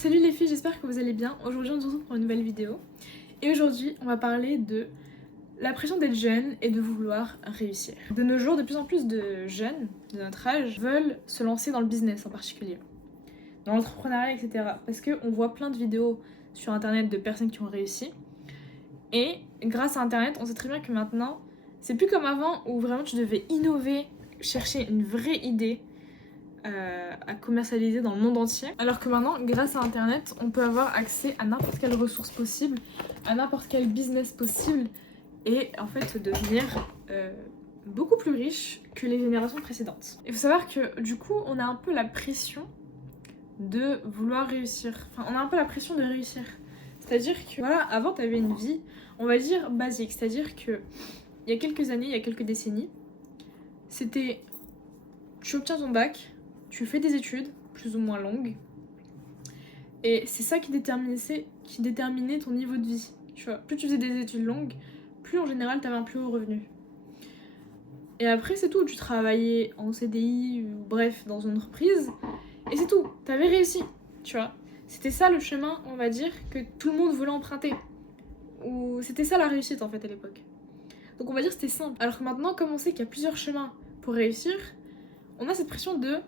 Salut les filles, j'espère que vous allez bien. Aujourd'hui on se retrouve pour une nouvelle vidéo. Et aujourd'hui on va parler de la pression d'être jeune et de vouloir réussir. De nos jours, de plus en plus de jeunes de notre âge veulent se lancer dans le business en particulier, dans l'entrepreneuriat, etc. Parce qu'on voit plein de vidéos sur internet de personnes qui ont réussi. Et grâce à internet, on sait très bien que maintenant, c'est plus comme avant où vraiment tu devais innover, chercher une vraie idée à commercialiser dans le monde entier. Alors que maintenant, grâce à internet, on peut avoir accès à n'importe quelle ressource possible, à n'importe quel business possible, et en fait devenir beaucoup plus riche que les générations précédentes. Il faut savoir que du coup, on a un peu la pression de vouloir réussir. Enfin, on a un peu la pression de réussir. C'est-à-dire que, voilà, avant, t'avais une vie, on va dire, basique. C'est-à-dire que, il y a quelques années, il y a quelques décennies, c'était, tu obtiens ton bac, tu fais des études, plus ou moins longues, et c'est ça qui déterminait ton niveau de vie. Tu vois, plus tu faisais des études longues, plus en général, t'avais un plus haut revenu. Et après, c'est tout. Tu travaillais en CDI, ou bref, dans une entreprise, et c'est tout. T'avais réussi, tu vois. C'était ça le chemin, on va dire, que tout le monde voulait emprunter. Ou c'était ça la réussite, en fait, à l'époque. Donc on va dire que c'était simple. Alors que maintenant, comme on sait qu'il y a plusieurs chemins pour réussir, on a cette pression de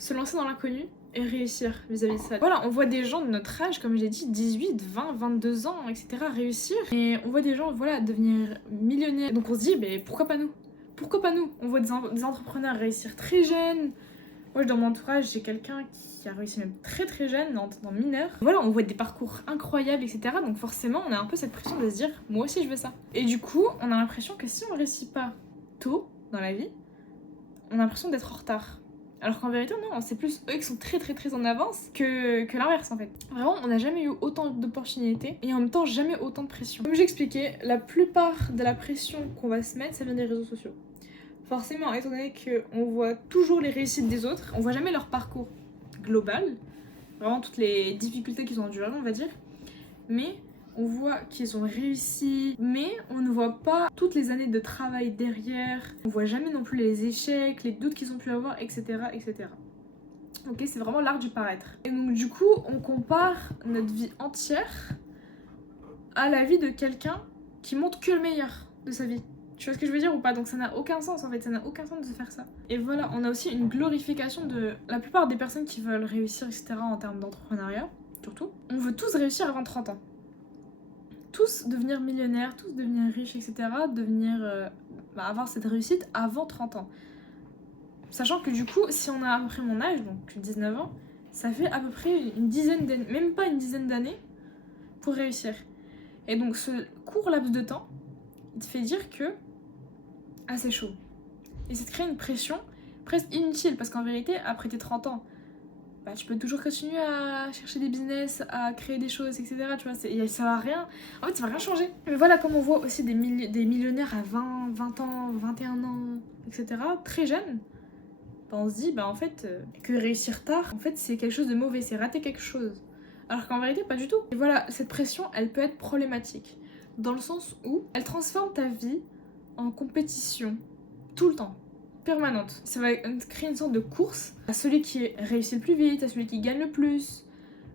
se lancer dans l'inconnu et réussir vis-à-vis de ça. Voilà, on voit des gens de notre âge, comme j'ai dit, 18, 20, 22 ans, etc. réussir. Et on voit des gens, voilà, devenir millionnaires. Donc on se dit, mais pourquoi pas nous? Pourquoi pas nous? On voit des entrepreneurs réussir très jeunes. Moi, dans mon entourage, j'ai quelqu'un qui a réussi même très très jeune, en étant mineur. Voilà, on voit des parcours incroyables, etc. Donc forcément, on a un peu cette pression de se dire, moi aussi je veux ça. Et du coup, on a l'impression que si on réussit pas tôt dans la vie, on a l'impression d'être en retard. Alors qu'en vérité, non, c'est plus eux qui sont très très très en avance que l'inverse en fait. Vraiment, on n'a jamais eu autant d'opportunités et en même temps jamais autant de pression. Comme j'expliquais, la plupart de la pression qu'on va se mettre, ça vient des réseaux sociaux. Forcément, étant donné qu'on voit toujours les réussites des autres, on voit jamais leur parcours global, vraiment toutes les difficultés qu'ils ont endurées, on va dire, mais on voit qu'ils ont réussi, mais on ne voit pas toutes les années de travail derrière, on voit jamais non plus les échecs, les doutes qu'ils ont pu avoir, etc. etc. Ok, c'est vraiment l'art du paraître. Et donc du coup, on compare notre vie entière à la vie de quelqu'un qui montre que le meilleur de sa vie. Tu vois ce que je veux dire ou pas? Donc ça n'a aucun sens en fait, ça n'a aucun sens de faire ça. Et voilà, on a aussi une glorification de la plupart des personnes qui veulent réussir, etc. en termes d'entrepreneuriat, surtout. On veut tous réussir avant 30 ans. Tous devenir millionnaires, tous devenir riches, etc. Avoir cette réussite avant 30 ans. Sachant que du coup, si on a à peu près mon âge, donc 19 ans, ça fait à peu près une dizaine d'années, même pas une dizaine d'années, pour réussir. Et donc ce court laps de temps, il te fait dire que c'est chaud. Et ça te crée une pression presque inutile, parce qu'en vérité, après tes 30 ans, tu peux toujours continuer à chercher des business, à créer des choses, etc. Tu vois, ça va rien. En fait, ça va rien changer. Mais voilà, comme on voit aussi des millionnaires à 20 ans, 21 ans, etc., très jeunes, on se dit, en fait, que réussir tard, en fait, c'est quelque chose de mauvais, c'est rater quelque chose. Alors qu'en vérité, pas du tout. Et voilà, cette pression, elle peut être problématique. Dans le sens où elle transforme ta vie en compétition, tout le temps. Permanente. Ça va créer une sorte de course à celui qui réussit le plus vite, à celui qui gagne le plus,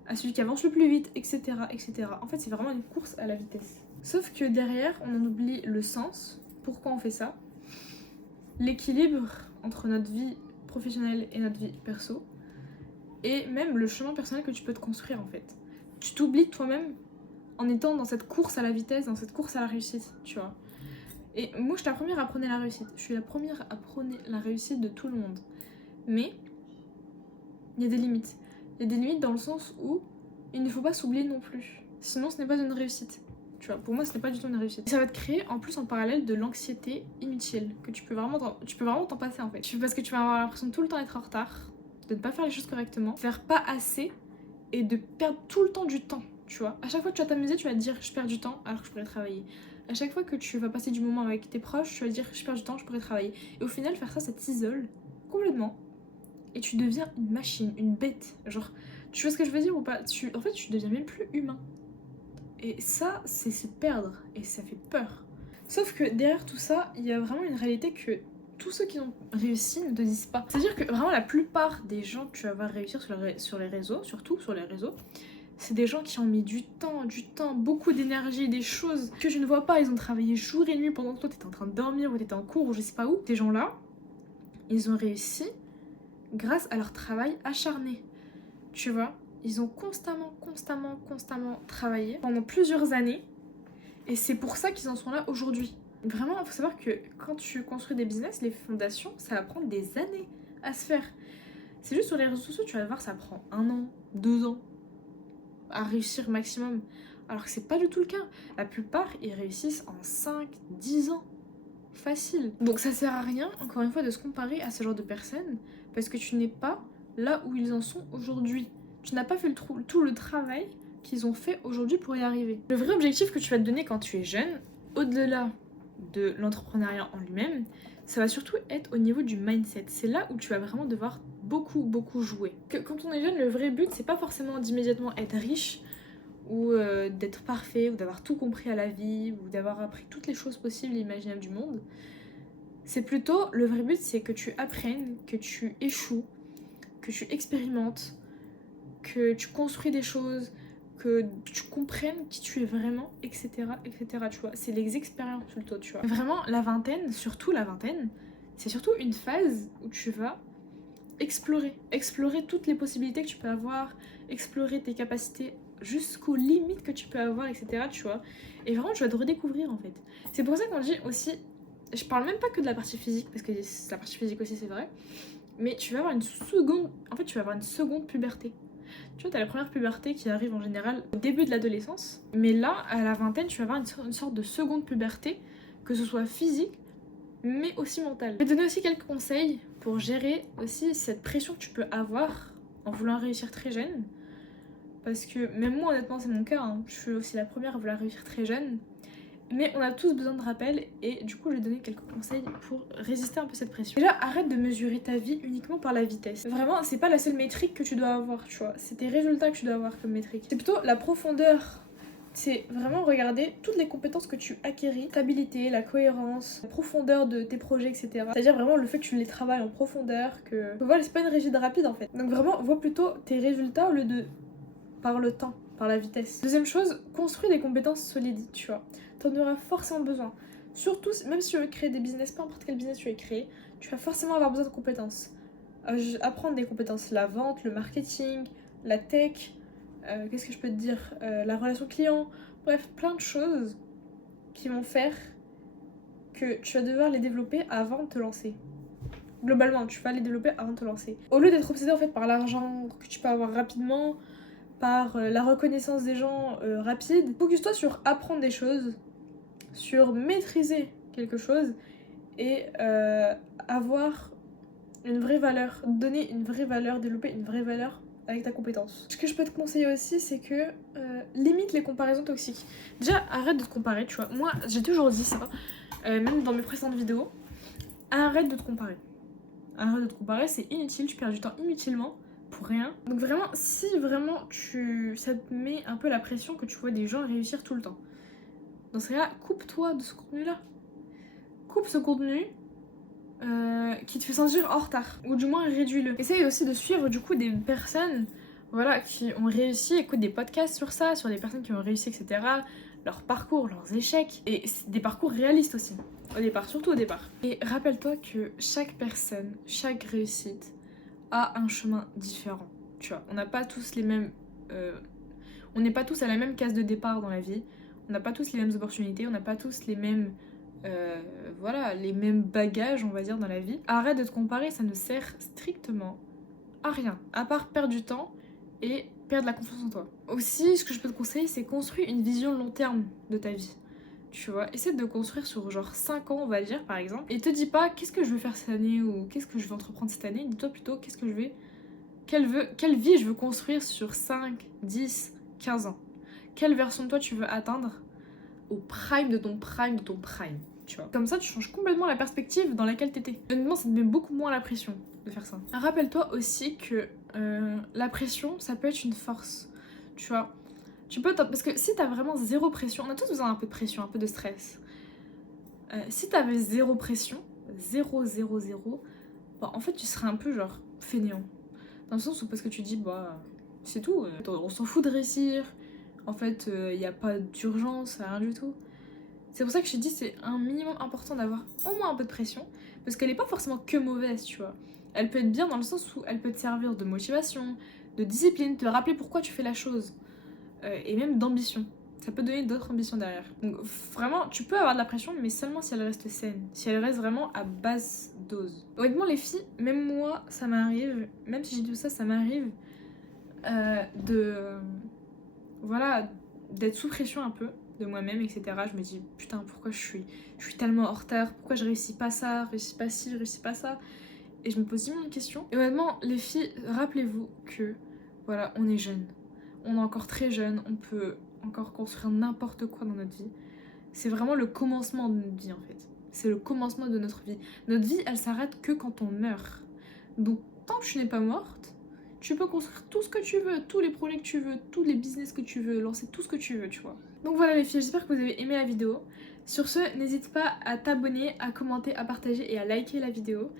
à celui qui avance le plus vite, etc. etc. En fait, c'est vraiment une course à la vitesse. Sauf que derrière, on en oublie le sens, pourquoi on fait ça, l'équilibre entre notre vie professionnelle et notre vie perso, et même le chemin personnel que tu peux te construire en fait. Tu t'oublies toi-même en étant dans cette course à la vitesse, dans cette course à la réussite, tu vois. Et moi, je suis la première à prôner la réussite. Je suis la première à prôner la réussite de tout le monde. Mais il y a des limites. Il y a des limites dans le sens où il ne faut pas s'oublier non plus. Sinon, ce n'est pas une réussite. Tu vois, pour moi, ce n'est pas du tout une réussite. Et ça va te créer en plus en parallèle de l'anxiété inutile que tu peux vraiment t'en passer en fait. Parce que tu vas avoir l'impression de tout le temps être en retard, de ne pas faire les choses correctement, faire pas assez et de perdre tout le temps du temps. Tu vois, à chaque fois que tu vas t'amuser, tu vas te dire je perds du temps alors que je pourrais travailler. À chaque fois que tu vas passer du moment avec tes proches, tu vas te dire je perds du temps, je pourrais travailler. Et au final, faire ça t'isole complètement. Et tu deviens une machine, une bête. Genre, tu vois ce que je veux dire ou pas? En fait, tu deviens même plus humain. Et ça, c'est se perdre. Et ça fait peur. Sauf que derrière tout ça, il y a vraiment une réalité que tous ceux qui ont réussi ne te disent pas. C'est-à-dire que vraiment la plupart des gens que tu vas voir réussir sur les réseaux, surtout sur les réseaux, C'est des gens qui ont mis du temps, beaucoup d'énergie, des choses que je ne vois pas. Ils ont travaillé jour et nuit pendant que toi t'étais en train de dormir ou t'étais en cours ou je sais pas où. Ces gens-là, ils ont réussi grâce à leur travail acharné. Tu vois, ils ont constamment travaillé pendant plusieurs années et c'est pour ça qu'ils en sont là aujourd'hui. Vraiment, il faut savoir que quand tu construis des business, les fondations, ça va prendre des années à se faire. C'est juste sur les réseaux sociaux, tu vas voir, ça prend 1 an, 2 ans à réussir maximum. Alors que c'est pas du tout le cas. La plupart, ils réussissent en 5, 10 ans. Facile. Donc ça sert à rien, encore une fois, de se comparer à ce genre de personnes parce que tu n'es pas là où ils en sont aujourd'hui. Tu n'as pas fait tout le travail qu'ils ont fait aujourd'hui pour y arriver. Le vrai objectif que tu vas te donner quand tu es jeune, au-delà de l'entrepreneuriat en lui-même, ça va surtout être au niveau du mindset. C'est là où tu vas vraiment devoir beaucoup jouer. Quand on est jeune, le vrai but, c'est pas forcément d'immédiatement être riche ou d'être parfait ou d'avoir tout compris à la vie ou d'avoir appris toutes les choses possibles et imaginables du monde. C'est plutôt, le vrai but, c'est que tu apprennes, que tu échoues, que tu expérimentes, que tu construis des choses, que tu comprennes qui tu es vraiment, etc. tu vois. C'est les expériences plutôt, tu vois. Vraiment, la vingtaine, c'est surtout une phase où tu vas explorer toutes les possibilités que tu peux avoir, explorer tes capacités jusqu'aux limites que tu peux avoir, etc. tu vois. Et vraiment, tu vas te redécouvrir en fait. C'est pour ça qu'on dit aussi, je parle même pas que de la partie physique, parce que la partie physique aussi c'est vrai, mais tu vas avoir une seconde puberté. Tu vois, t'as la première puberté qui arrive en général au début de l'adolescence, mais là, à la vingtaine, tu vas avoir une sorte de seconde puberté, que ce soit physique, mais aussi mentale. Je vais te donner aussi quelques conseils pour gérer aussi cette pression que tu peux avoir en voulant réussir très jeune. Parce que même moi, honnêtement, c'est mon cas, hein. Je suis aussi la première à vouloir réussir très jeune. Mais on a tous besoin de rappel et du coup, je vais te donner quelques conseils pour résister un peu à cette pression. Déjà, arrête de mesurer ta vie uniquement par la vitesse. Vraiment, c'est pas la seule métrique que tu dois avoir, tu vois. C'est tes résultats que tu dois avoir comme métrique. C'est plutôt la profondeur. C'est vraiment regarder toutes les compétences que tu acquéris, stabilité, la cohérence, la profondeur de tes projets, etc. C'est-à-dire vraiment le fait que tu les travailles en profondeur, que voilà, c'est pas une réussite rapide en fait. Donc vraiment, vois plutôt tes résultats au lieu de par le temps, par la vitesse. Deuxième chose, construis des compétences solides, tu vois. T'en auras forcément besoin. Surtout, même si tu veux créer des business, peu importe quel business tu veux créer, tu vas forcément avoir besoin de compétences. Apprendre des compétences, la vente, le marketing, la tech, qu'est-ce que je peux te dire, la relation client, bref, plein de choses qui vont faire que tu vas devoir les développer avant de te lancer. Globalement, tu vas les développer avant de te lancer. Au lieu d'être obsédé en fait par l'argent que tu peux avoir rapidement, par la reconnaissance des gens rapide, focus-toi sur apprendre des choses, sur maîtriser quelque chose et avoir une vraie valeur, donner une vraie valeur, développer une vraie valeur avec ta compétence. Ce que je peux te conseiller aussi, c'est que limite les comparaisons toxiques. Déjà, arrête de te comparer, tu vois. Moi, j'ai toujours dit ça, même dans mes précédentes vidéos. Arrête de te comparer. Arrête de te comparer, c'est inutile, tu perds du temps inutilement pour rien. Donc vraiment, si vraiment ça te met un peu la pression que tu vois des gens réussir tout le temps, dans ce cas-là, coupe-toi de ce contenu-là. Coupe ce contenu qui te fait sentir en retard, ou du moins réduis-le. Essaye aussi de suivre du coup des personnes voilà, qui ont réussi, écoute des podcasts sur ça, sur des personnes qui ont réussi, etc. Leur parcours, leurs échecs, et des parcours réalistes aussi, au départ, surtout au départ. Et rappelle-toi que chaque personne, chaque réussite a un chemin différent, tu vois. On n'a pas tous les mêmes... on n'est pas tous à la même case de départ dans la vie, on n'a pas tous les mêmes opportunités, on n'a pas tous les mêmes... voilà, les mêmes bagages, on va dire, dans la vie. Arrête de te comparer, ça ne sert strictement à rien, à part perdre du temps et perdre la confiance en toi. Aussi, ce que je peux te conseiller, c'est construire une vision long terme de ta vie. Tu vois, essaie de construire sur genre 5 ans, on va dire, par exemple. Et te dis pas, qu'est-ce que je veux faire cette année ou qu'est-ce que je vais entreprendre cette année. Dis-toi plutôt, quelle vie je veux construire sur 5, 10, 15 ans. Quelle version de toi tu veux atteindre au prime de ton prime de ton prime. Tu vois. Comme ça, tu changes complètement la perspective dans laquelle t'étais. Honnêtement, ça te met beaucoup moins la pression de faire ça. Rappelle-toi aussi que la pression, ça peut être une force. Tu vois. Parce que si t'as vraiment zéro pression, on a tous besoin d'un peu de pression, un peu de stress. Si t'avais zéro pression, zéro, bah, en fait, tu serais un peu genre fainéant. Dans le sens où parce que tu dis, bah, C'est tout. On s'en fout de réussir. En fait, il n'y a pas d'urgence, rien du tout. C'est pour ça que je te dis c'est un minimum important d'avoir au moins un peu de pression. Parce qu'elle n'est pas forcément que mauvaise, tu vois. Elle peut être bien dans le sens où elle peut te servir de motivation, de discipline, te rappeler pourquoi tu fais la chose. Et même d'ambition. Ça peut donner d'autres ambitions derrière. Donc vraiment, tu peux avoir de la pression, mais seulement si elle reste saine. Si elle reste vraiment à basse dose. Honnêtement, les filles, même moi, ça m'arrive, même si j'ai dit ça, ça m'arrive voilà, d'être sous pression un peu de moi-même, etc. Je me dis, putain, pourquoi je suis tellement en retard, pourquoi je réussis pas ça, réussis pas ci, je réussis pas ça. Et je me pose 10 millions de questions. Et honnêtement, les filles, rappelez-vous que, voilà, on est jeunes. On est encore très jeunes, on peut encore construire n'importe quoi dans notre vie. C'est vraiment le commencement de notre vie, en fait. C'est le commencement de notre vie. Notre vie, elle s'arrête que quand on meurt. Donc, tant que tu n'es pas morte, tu peux construire tout ce que tu veux, tous les projets que tu veux, tous les business que tu veux, lancer tout ce que tu veux, tu vois. Donc voilà les filles, j'espère que vous avez aimé la vidéo. Sur ce, n'hésite pas à t'abonner, à commenter, à partager et à liker la vidéo.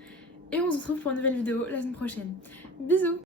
Et on se retrouve pour une nouvelle vidéo la semaine prochaine. Bisous!